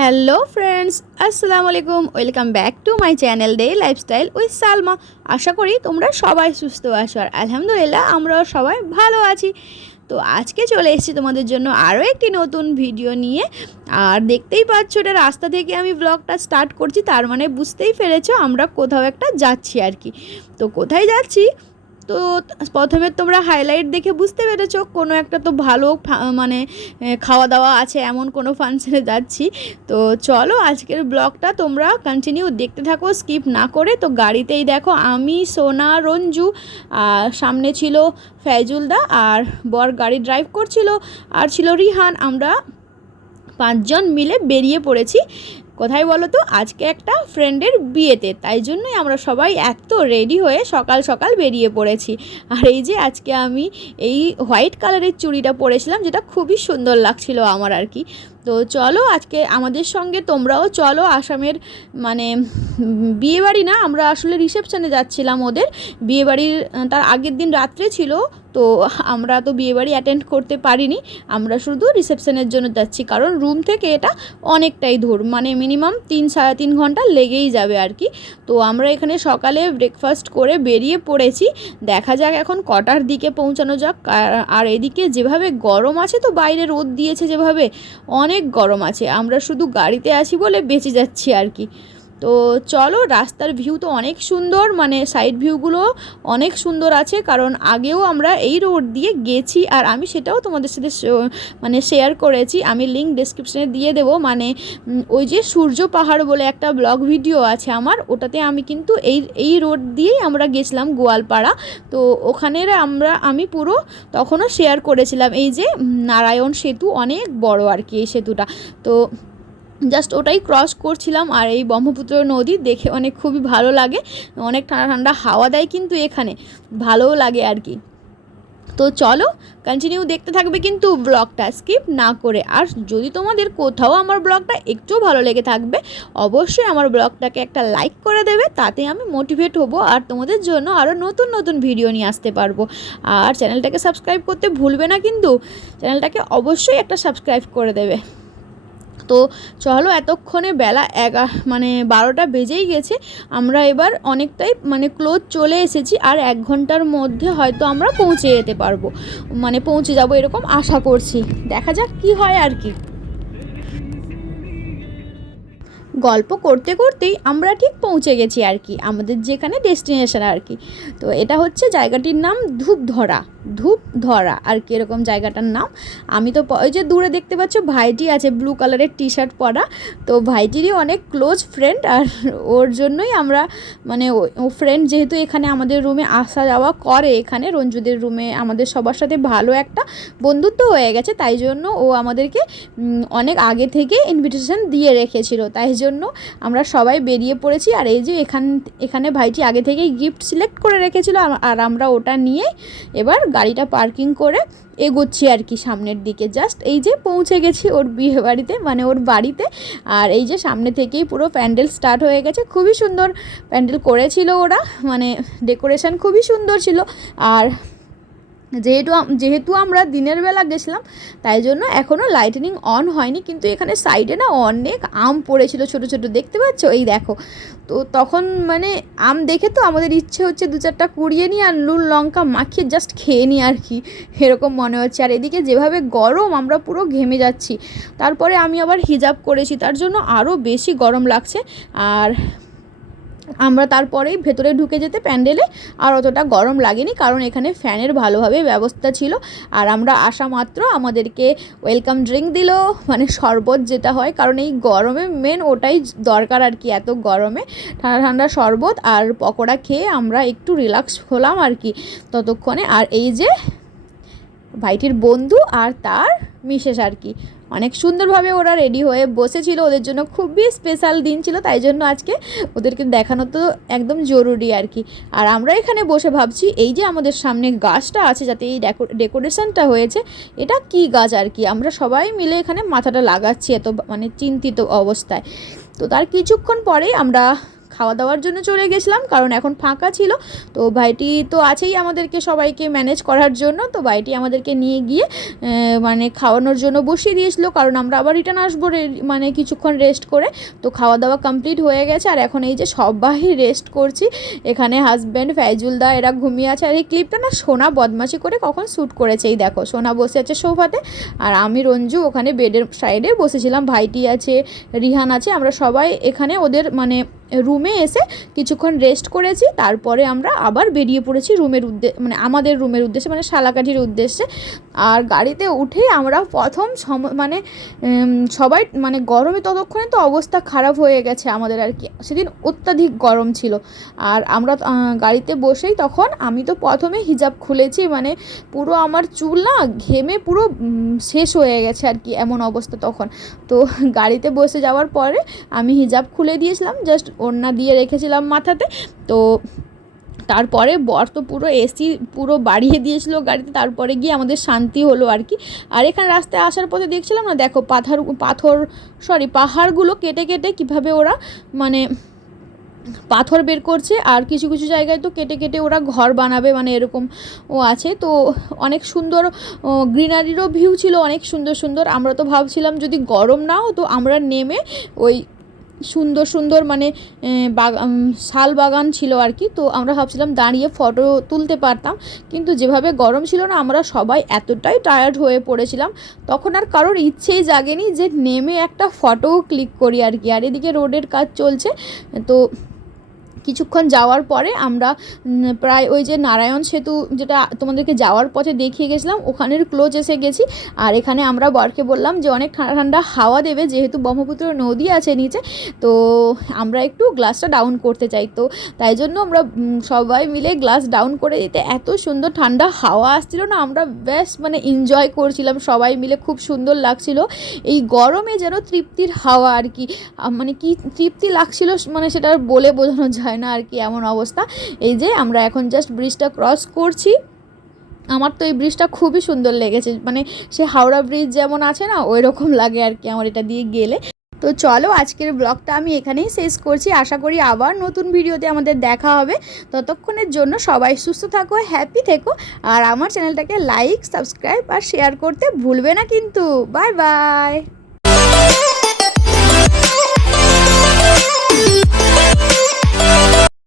Hello friends, আসসালামু আলাইকুম। Welcome back to my channel day lifestyle with Salma. আশা করি তোমরা সবাই সুস্থ আছো, আর আলহামদুলিল্লাহ আমরাও সবাই ভালো আছি। তো আজকে চলে এসেছি তোমাদের জন্য আরও একটি নতুন ভিডিও নিয়ে। আর দেখতেই পাচ্ছ, এটা রাস্তা থেকে আমি ব্লগটা স্টার্ট করছি, তার মানে বুঝতেই পেরেছো আমরা কোথাও একটা যাচ্ছি আর কি। তো কোথায় যাচ্ছি তো প্রথমে তোমরা হাইলাইট দেখে বুঝতে পেরেছো, কোনো একটা তো ভালো মানে খাওয়া দাওয়া আছে এমন কোনো ফাংশনে যাচ্ছি। তো চলো আজকের ব্লগটা তোমরা কন্টিনিউ দেখতে থাকো, স্কিপ না করে। তো গাড়িতেই দেখো আমি, সোনা, রঞ্জু, আর সামনে ছিল ফয়জুলদা, আর বর গাড়ি ড্রাইভ করছিল, আর ছিল রিহান। আমরা 5 জন মিলে বেরিয়ে পড়েছি। কোথায় বলো তো? আজকে একটা ফ্রেন্ডের বিয়েতে, তাই জন্যই আমরা সবাই এত রেডি হয়ে সকাল সকাল বেরিয়ে পড়েছি। আর এই যে আজকে আমি এই হোয়াইট কালারের চুড়িটা পরেছিলাম, যেটা খুবই সুন্দর লাগছিল আমার আর কি। তো চলো আজকে আমাদের সঙ্গে তোমরাও চলো। আসামের মানে বিয়েবাড়ি না, আমরা আসলে রিসেপশানে যাচ্ছিলাম ওদের বিয়েবাড়ির। তার আগের দিন রাত্রে ছিল, তো আমরা তো বিয়েবাড়ি অ্যাটেন্ড করতে পারিনি। আমরা শুধু রিসেপশনের জন্য যাচ্ছি, কারণ রুম থেকে এটা অনেকটাই দূর, মানে মিনিমাম 3-3.5 ঘন্টা লেগেই যাবে আর কি। তো আমরা এখানে সকালে ব্রেকফাস্ট করে বেরিয়ে পড়েছি। দেখা যাক এখন কটার দিকে পৌঁছানো যাক। আর এদিকে যেভাবে গরম আছে, তো বাইরে রোদ দিয়েছে যেভাবে, অনেক গরম আছে। আমরা শুধু গাড়িতে আছি বলে বেঁচে যাচ্ছি আর কি। তো চলো, রাস্তার ভিউ তো অনেক সুন্দর, মানে সাইড ভিউগুলো অনেক সুন্দর আছে, কারণ আগেও আমরা এই রোড দিয়ে গেছি, আর আমি সেটাও তোমাদের সাথে মানে শেয়ার করেছি। আমি লিঙ্ক ডেসক্রিপশানে দিয়ে দেবো। মানে ওই যে সূর্য পাহাড় বলে একটা ব্লগ ভিডিও আছে আমার, ওটাতে আমি কিন্তু এই রোড দিয়েই আমরা গেছিলাম গোয়ালপাড়া। তো ওখানের আমি পুরো তখনও শেয়ার করেছিলাম। এই যে নারায়ণ সেতু, অনেক বড় আর কি এই সেতুটা। তো জাস্ট ওটাই ক্রস করছিলাম। আর এই ব্রহ্মপুত্র নদী দেখে অনেক খুবই ভালো লাগে, অনেক ঠান্ডা ঠান্ডা হাওয়া দেয় কিন্তু এখানে, ভালোও লাগে আর কি। তো চলো কন্টিনিউ দেখতে থাকবে কিন্তু ব্লগটা স্কিপ না করে। আর যদি তোমাদের কোথাও আমার ব্লগটা একটু ভালো লেগে থাকবে, অবশ্যই আমার ব্লগটাকে একটা লাইক করে দেবে, তাতে আমি মোটিভেট হব আর তোমাদের জন্য আরও নতুন নতুন ভিডিও নিয়ে আসতে পারবো। আর চ্যানেলটাকে সাবস্ক্রাইব করতে ভুলবে না কিন্তু, চ্যানেলটাকে অবশ্যই একটা সাবস্ক্রাইব করে দেবে। তো চলো, এতক্ষণে বেলা 12টা বেজেই গেছে। আমরা এবার অনেকটাই মানে ক্লোজ চলে এসেছি, আর 1 ঘন্টার মধ্যে হয়তো আমরা পৌঁছে যেতে পারবো, মানে পৌঁছে যাব এরকম আশা করছি। দেখা যাক কি হয় আর কি। গল্প করতে করতেই আমরা ঠিক পৌঁছে গেছি আর কি আমাদের যেখানে ডেস্টিনেশন আর কি। তো এটা হচ্ছে জায়গাটির নাম ধূপধরা আর কি, এরকম জায়গাটার নাম। আমি তো ওই যে দূরে দেখতে পাচ্ছ ভাইটি আছে ব্লু কালারের টি শার্ট পরা, তো ভাইটিরই অনেক ক্লোজ ফ্রেন্ড। আর ওর জন্যই আমরা মানে ও ফ্রেন্ড যেহেতু এখানে আমাদের রুমে আসা যাওয়া করে, এখানে রঞ্জুদের রুমে আমাদের সবার সাথে ভালো একটা বন্ধুত্ব হয়ে গেছে, তাই জন্য ও আমাদেরকে অনেক আগে থেকে ইনভিটেশন দিয়ে রেখেছিল, তাই জন্য আমরা সবাই বেরিয়ে পড়েছি। আর এই যে এখানে ভাইটি আগে থেকেই গিফট সিলেক্ট করে রেখেছিল, আর আমরা ওটা নিয়ে এবার গাড়িটা পার্কিং করে এগোচ্ছি আর কি সামনের দিকে। জাস্ট এই যে পৌঁছে গেছি ওর বিয়ে বাড়িতে, মানে ওর বাড়িতে। আর এই যে সামনে থেকেই পুরো প্যান্ডেল স্টার্ট হয়ে গেছে, খুবই সুন্দর প্যান্ডেল করেছিল ওরা, মানে ডেকোরেশন খুবই সুন্দর ছিল। আর যেহেতু আমরা দিনের বেলা গেছিলাম, তাই জন্য এখনও লাইটিনিং অন হয়নি, কিন্তু এখানে সাইডে না অনেক আম পড়েছিল ছোট ছোট, দেখতে পাচ্ছ এই দেখো। তো তখন মানে আম দেখে তো আমাদের ইচ্ছে হচ্ছে 2-4টা কুড়িয়ে নিই আর নুন লঙ্কা মাখিয়ে জাস্ট খেয়ে নিই আর কি, এরকম মনে হচ্ছে। আর এদিকে যেভাবে গরম, আমরা পুরো ঘেমে যাচ্ছি। তারপরে আমি আবার হিজাব করেছি, তার জন্য আরও বেশি গরম লাগছে। আর আমরা তারপরেই ভেতরে ঢুকে যেতে প্যান্ডেলে আর অতটা গরম লাগেনি, কারণ এখানে ফ্যানের ভালোভাবে ব্যবস্থা ছিল। আর আমরা আসা মাত্র আমাদেরকে ওয়েলকাম ড্রিঙ্ক দিল, মানে শরবত যেটা হয়, কারণ এই গরমে মেন ওটাই দরকার আর কি। এত গরমে ঠান্ডা ঠান্ডা শরবত আর পকোড়া খেয়ে আমরা একটু রিল্যাক্স হলাম আর কি ততক্ষণে। আর এই যে ভাইটির বন্ধু আর তার মিসেস আর কি, অনেক সুন্দরভাবে ওরা রেডি হয়ে বসেছিল, ওদের জন্য খুবই স্পেশাল দিন ছিল, তাই জন্য আজকে ওদেরকে দেখানো তো একদম জরুরি আর কি। আর আমরা এখানে বসে ভাবছি এই যে আমাদের সামনে গাছটা আছে যাতে এই ডেকোরেশনটা হয়েছে এটা কি গাছ আর কি, আমরা সবাই মিলে এখানে মাথাটা লাগাচ্ছি এত মানে চিন্তিত অবস্থায়। তো তার কিছুক্ষণ পরেই আমরা খাওয়া দাওয়ার জন্য চলে গেছিলাম, কারণ এখন ফাঁকা ছিল। তো ভাইটি তো আছেই আমাদেরকে সবাইকে ম্যানেজ করার জন্য, তো ভাইটি আমাদেরকে নিয়ে গিয়ে মানে খাওয়ানোর জন্য বসিয়ে দিয়েছিল, কারণ আমরা আবার রিটার্ন আসবো মানে কিছুক্ষণ রেস্ট করে। তো খাওয়া দাওয়া কমপ্লিট হয়ে গেছে, আর এখন এই যে সবাই রেস্ট করছি। এখানে হাজব্যান্ড ফাইজুলদা এরা ঘুমিয়ে আছে। আর এই ক্লিপটা না সোনা বদমাশি করে কখন শ্যুট করেছে, এই দেখো সোনা বসে আছে সোফাতে, আর আমি রঞ্জু ওখানে বেডের সাইডে বসেছিলাম, ভাইটি আছে, রিহান আছে, আমরা সবাই এখানে ওদের মানে রুমে এসে কিছুক্ষণ রেস্ট করেছি। তারপরে আমরা আবার বেরিয়ে পড়েছি রুমের মানে আমাদের রুমের উদ্দেশ্যে, মানে শালাকাঠির উদ্দেশ্যে। আর গাড়িতে উঠে আমরা প্রথম মানে সবাই মানে গরমে ততক্ষণে তো অবস্থা খারাপ হয়ে গেছে আমাদের আর কি, সেদিন অত্যাধিক গরম ছিল। আর আমরা গাড়িতে বসেই তখন আমি তো প্রথমে হিজাব খুলেছি, মানে পুরো আমার চুল না ঘেমে পুরো শেষ হয়ে গেছে আর কি, এমন অবস্থা তখন। তো গাড়িতে বসে যাওয়ার পরে আমি হিজাব খুলে দিয়েছিলাম, জাস্ট ওড়না দিয়ে রেখেছিলাম মাথাতে। তো তারপরে বর তো পুরো এসি পুরো বাড়িয়ে দিয়েছিল গাড়িতে, তারপরে গিয়ে আমাদের শান্তি হলো আর কি। আর এখানে রাস্তায় আসার পথে দেখছিলাম না, দেখো পাহাড়গুলো কেটে কেটে কীভাবে ওরা মানে পাথর বের করছে, আর কিছু কিছু জায়গায় তো কেটে কেটে ওরা ঘর বানাবে, মানে এরকম ও আছে। তো অনেক সুন্দর গ্রিনারিরও ভিউ ছিল, অনেক সুন্দর সুন্দর। আমরা তো ভাবছিলাম যদি গরম না হতো আমরা নেমে ওই সুন্দর সুন্দর মানে শাল বাগান ছিল আর কি, তো আমরা ভাবছিলাম দাঁড়িয়ে ফটো তুলতে পারতাম, কিন্তু যেভাবে গরম ছিল না আমরা সবাই এতটাই টায়ার্ড হয়ে পড়েছিলাম, তখন আর কারোর ইচ্ছেই জাগেনি যে নেমে একটা ফটোও ক্লিক করি আর কি। আর এদিকে রোডের কাজ চলছে। তো কিছুক্ষণ যাওয়ার পরে আমরা প্রায় ওই যে নারায়ণ সেতু যেটা তোমাদেরকে যাওয়ার পথে দেখিয়ে গেছিলাম ওখানের ক্লোজ এসে গেছি। আর এখানে আমরা বরকে বললাম যে অনেক ঠান্ডা ঠান্ডা হাওয়া দেবে, যেহেতু ব্রহ্মপুত্র নদী আছে নিচে, তো আমরা একটু গ্লাসটা ডাউন করতে চাই। তো তাই জন্য আমরা সবাই মিলে গ্লাস ডাউন করে দিতে, এত সুন্দর ঠান্ডা হাওয়া আসছিল না, আমরা বেশ মানে এনজয় করছিলাম সবাই মিলে, খুব সুন্দর লাগছিল। এই গরমে যেন তৃপ্তির হাওয়া আর কি, মানে কি তৃপ্তি লাগছিল মানে সেটা বলে বোঝানো যায় না আর কি, এমন অবস্থা। এই যে আমরা এখন জাস্ট ব্রিজটা ক্রস করছি। আমার তো এই ব্রিজটা খুবই সুন্দর লেগেছে, মানে সে হাওড়া ব্রিজ যেমন আছে না ওই রকম লাগে আর কি আমার এটা দিয়ে গেলে। তো চলো আজকের ব্লগটা আমি এখানেই শেষ করছি, আশা করি আবার নতুন ভিডিওতে আমাদের দেখা হবে। ততক্ষণের জন্য সবাই সুস্থ থাকো, হ্যাপি থেকো, আর আমার চ্যানেলটাকে লাইক, সাবস্ক্রাইব আর শেয়ার করতে ভুলবে না কিন্তু। Bye bye.